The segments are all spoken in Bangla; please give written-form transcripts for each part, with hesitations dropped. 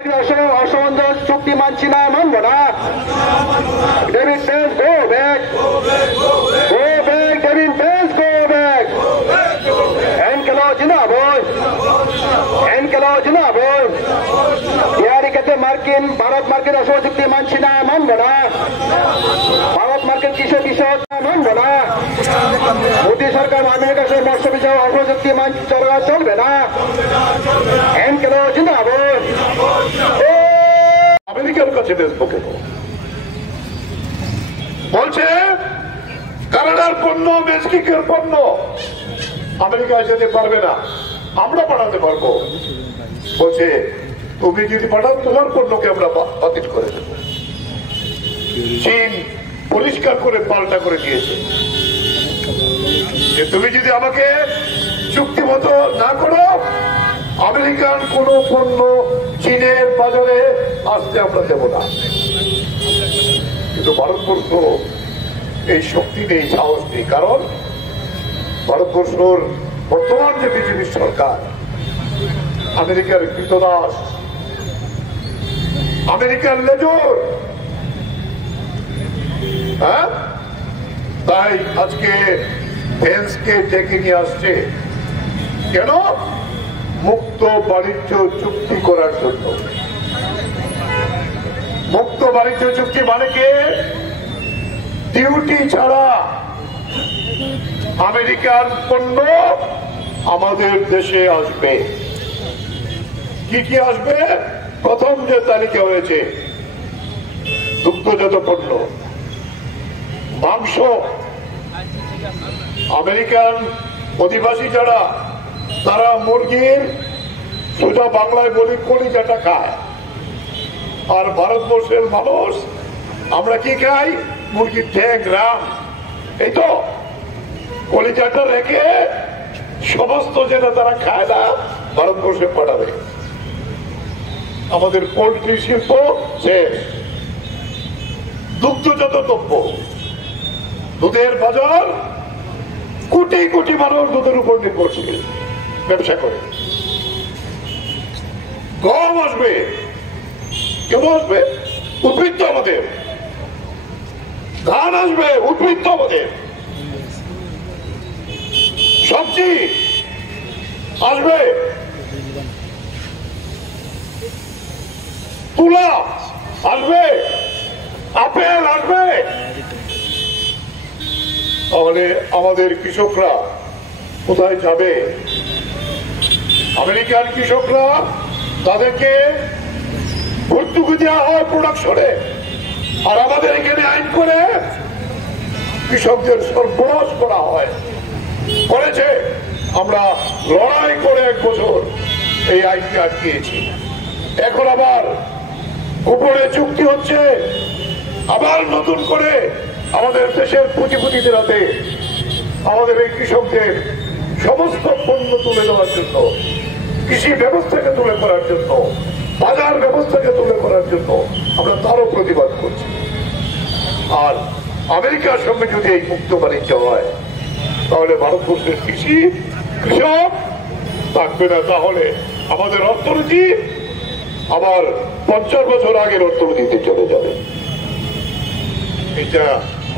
অসামঞ্জস্য চুক্তি মানছি না, মানব না। David Pence go back, go back, David Pence go back. এনকেলাও জিন্দাবাদ, এনকেলাও জিন্দাবাদ। ইয়ারিকাতে ভারত মার্কিন অসম চুক্তি মানছি না, মানব না। ভারত মার্কিন কৃষক মানব না। মোদী সরকার আমেরিকার সঙ্গে মৎস্য বিষয় অসম চুক্তি চলবে না। এনকেলাও জিন্দাবাদ। আমেরিকার কাছে ফেসবুকে বলছে কানাডার পণ্য মেক্সিকোর পণ্য আমেরিকায় যেতে পারবে না, আমরা পাঠাতে পারবো। বলছে তুমি যদি পাঠাও তোমার পণ্যকে আমরা বাতিল করে দেব। চীন পরিষ্কার করে পাল্টা করে দিয়েছে যে তুমি যদি আমাকে চুক্তি মতো না করো, আমেরিকান কোন পণ্য চীনের বাজারে আসতে আমরা দেব না। কিন্তু ভারতবর্ষ এই শক্তি নেই, সাহস নেই। কারণ ভারতবর্ষর বর্তমান যে বিজেপি সরকার আমেরিকার কৃতদাস, আমেরিকার লেজর। হ্যাঁ, তাই আজকে ভেন্সকে ডেকে নিয়ে আসছে। কেন? মুক্ত বাণিজ্য চুক্তি করার জন্য। মুক্ত বাণিজ্য চুক্তি মানে কি? ডিউটি ছাড়া আমেরিকান পণ্য আমাদের দেশে আসবে। কি কি আসবে? প্রথম যে তালিকা হয়েছে দুগ্ধজাত পণ্য, মাংস। আমেরিকান অধিবাসী যারা, তারা মুরগির, সোজা বাংলায় বলি, কলিজাটা খায়। আর ভারতবর্ষের মানুষ আমরা কি খাই? মুরগির ঠ্যাং, রাম। এই তো কলিজাটা রেখে সমস্ত যেটা তারা খায় না ভারতবর্ষে পাঠাবে। আমাদের পোল্ট্রি শিল্প শেষ। দুগ্ধজাত দ্রব্য, দুধের বাজার, কোটি কোটি মানুষ দুধের উপর নির্ভরশীল, ব্যবসা করে। গম আসবে। কেন আসবে? উদ্বৃত্ত আমাদের। ধান আসবে, উদ্বৃত্ত আমাদের। সবজি আসবে, তুলা আসবে, আপেল আসবে। তাহলে আমাদের কৃষকরা কোথায় যাবে? আমেরিকান কৃষকরা, তাদেরকে ভর্তুকি দেওয়া হয় প্রোডাকশনে, আর আমাদের এখানে আইন করে কৃষকদের সর্বনাশ করা হয়। করেছে। আমরা লড়াই করে 1 বছর এই আইনকে আটকিয়েছি। এখন আবার উপরে চুক্তি হচ্ছে, আবার নতুন করে আমাদের দেশের পুঁজিপতিদের হাতে আমাদের এই কৃষকদের সমস্ত পণ্য তুলে দেওয়ার জন্য, কৃষি ব্যবস্থাকে তুলে করার জন্য, বাজার ব্যবস্থাকে তুলে করার জন্য আমরা তারও প্রতিবাদ করছি। আর আমেরিকার সঙ্গে যদি এই মুক্ত বাণিজ্য হয়, তাহলে ভারতবর্ষের কৃষক থাকবে না। তাহলে আমাদের অর্থনীতি আবার 50 বছর আগের অর্থনীতিতে চলে যাবে। এটা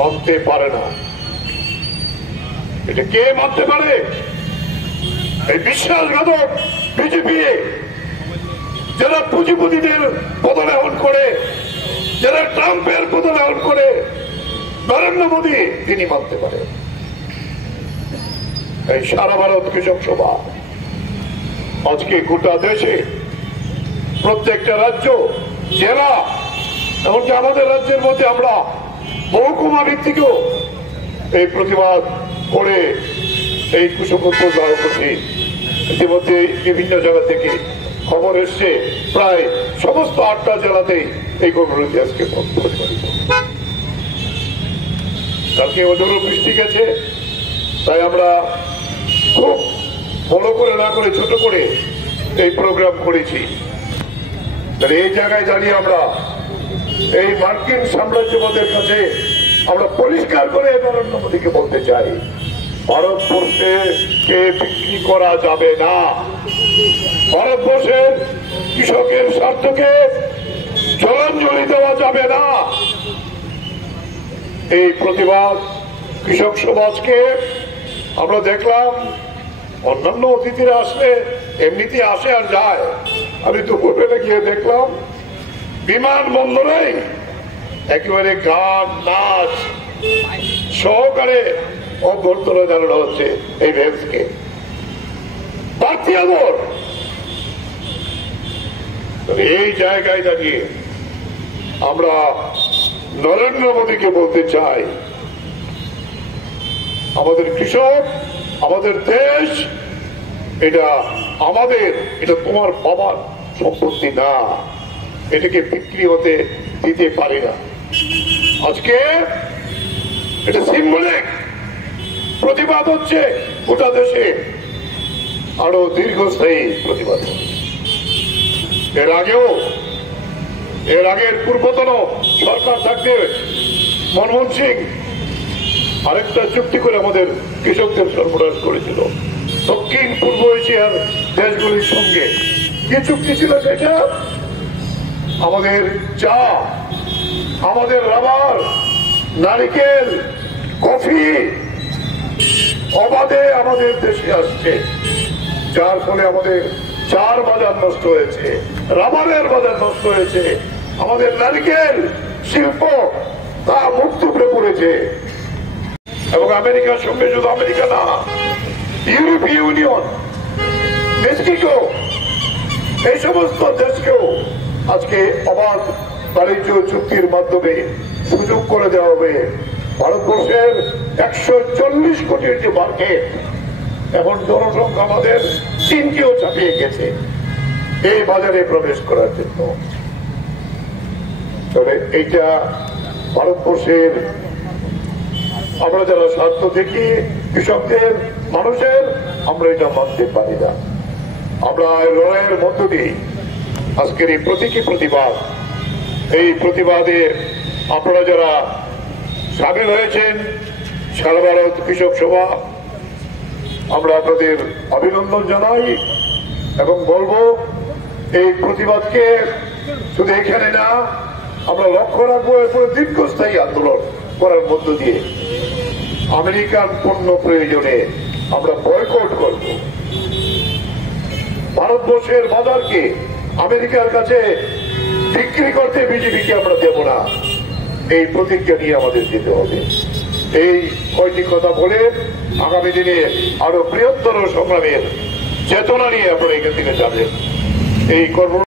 মানতে পারে না। এটা কে মানতে পারে? এই বিশ্বাসঘাতক বিজেপি, যারা পুঁজিপতিদের পদলায়ন করে, যারা ট্রাম্পের পদলায়ন করে, নরেন্দ্র মোদী, তিনি মানতে পারে। এই সারা ভারত কৃষক সভা আজকে গোটা দেশে প্রত্যেকটা রাজ্য, জেলা, এমনকি আমাদের রাজ্যের মধ্যে আমরা মহকুমা ভিত্তিকেও এই প্রতিবাদ করে এই কুশপুত্র ধারণ করছি। ইতিমধ্যে বিভিন্ন জায়গা থেকে খবর এসছে, প্রায় সমস্ত 8টা জেলাতেই এই কর্মসূচি আজকে পরিচালিত। কালকে ওদেরও বৃষ্টি গেছে, তাই আমরা খুব বড় করে না করে ছোট করে এই প্রোগ্রাম করেছি। এই জায়গায় দাঁড়িয়ে আমরা এই মার্কিন সাম্রাজ্যবাদের কাছে আমরা পরিষ্কার করে নরেন্দ্র মোদীকে বলতে চাই, ভারতবর্ষে কে বিক্রি করা যাবে না। ভারতবর্ষের কৃষকের স্বার্থকে জলাঞ্জলি দেওয়া যাবে না। এই প্রতিবাদ কৃষক সমাজকে আমরা দেখলাম, অন্যান্য অতিথিরা আসলে এমনিতে আসে আর যায়, আমি দুপুরবেলা গিয়ে দেখলাম বিমানবন্দরে একেবারে গান নাচ সহকারে অভ্যর্থনা জানানো হচ্ছে এই ভেন্সকে। এই জায়গায় দাঁড়িয়ে আমরা নরেন্দ্র মোদীকে বলতে চাই, আমাদের কৃষক, আমাদের দেশ, এটা আমাদের, এটা তোমার বাবার সম্পত্তি না, এটাকে বিক্রি হতে দিতে পারি না। আজকে এটা সিম্বলিক প্রতিবাদ হচ্ছে গোটা দেশে, আরো দীর্ঘস্থায়ী প্রতিবাদ। এর আগের পূর্বতন সরকার থাকতে মনমোহন সিং আরেকটা চুক্তি করে আমাদের কৃষকদের সরবরাহ করেছিল দক্ষিণ পূর্ব এশিয়ার দেশগুলির সঙ্গে। কি চুক্তি ছিল সেটা? আমাদের চা, আমাদের রাবার, নারিকেল, কফি অবাধে আমাদের দেশে আসছে, যার ফলে আমাদের চার বাজার নষ্ট হয়েছে, রাবারের বাজার নষ্ট হয়েছে, আমাদের নারিকেল শিল্প তা মুক্ত উপরে পড়েছে। এবং আমেরিকার সঙ্গে শুধু আমেরিকা না, ইউরোপীয় ইউনিয়ন, মেক্সিকো, এই সমস্ত দেশকেও আজকে অবাধ বাণিজ্য চুক্তির মাধ্যমে সুযোগ করে দেওয়া হবে। ভারতবর্ষের 140 কোটির যে মার্কেট, এখন জনসংখ্যা আমাদের চীনকেও চাপিয়ে গেছে এই বাজারে প্রবেশ করার জন্য। তবে এইটা ভারতবর্ষের আমরা যারা স্বার্থ দেখি কৃষকদের, মানুষের, আমরা এটা মানতে পারি না। আমরা লড়াইয়ের মধ্য দিয়ে আজকের এই প্রতীকী প্রতিবাদ, এই প্রতিবাদে আপনারা যারা সামিল হয়েছেন, সারা ভারত কৃষক সভা, আমরা আপনাদের অভিনন্দন জানাই এবং বলবো এই প্রতিবাদকে শুধু এখানে না, আমরা লক্ষ্য রাখবো এরপরে দীর্ঘস্থায়ী আন্দোলন করার মধ্য দিয়ে আমেরিকান পণ্য প্রয়োজনে আমরা বয়কট করব। ভারতবর্ষের বাজারকে আমেরিকার কাছে বিক্রি করতে বিজেপিকে আমরা দেব না, এই প্রতিজ্ঞা নিয়ে আমাদের যেতে হবে। এই কয়টি কথা বলে আগামী দিনে আরো বৃহত্তর সংগ্রামের চেতনা নিয়ে আপনারা এখান থেকে যাবেন। এই কর্ম